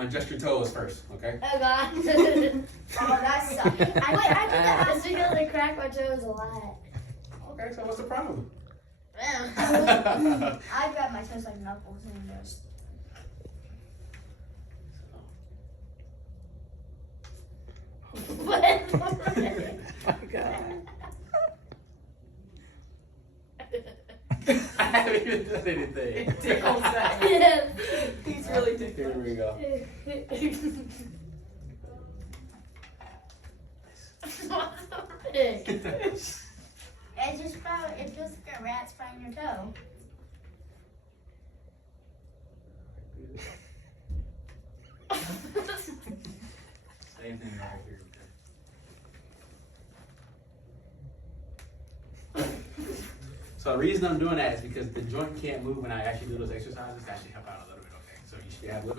gonna adjust your toes first, okay? Oh God. Oh, that sucks. I did that just because I crack my toes a lot. Okay, so what's the problem? I grab my toes like knuckles and just. What? Oh God. I haven't even done anything. It tickles that. Yeah. He's really Here tickled. we go. It's just about. It feels like a rat spraying your toe. Same thing right here. So the reason I'm doing that is because the joint can't move when I actually do those exercises to actually help out a little bit, okay? So you should have a little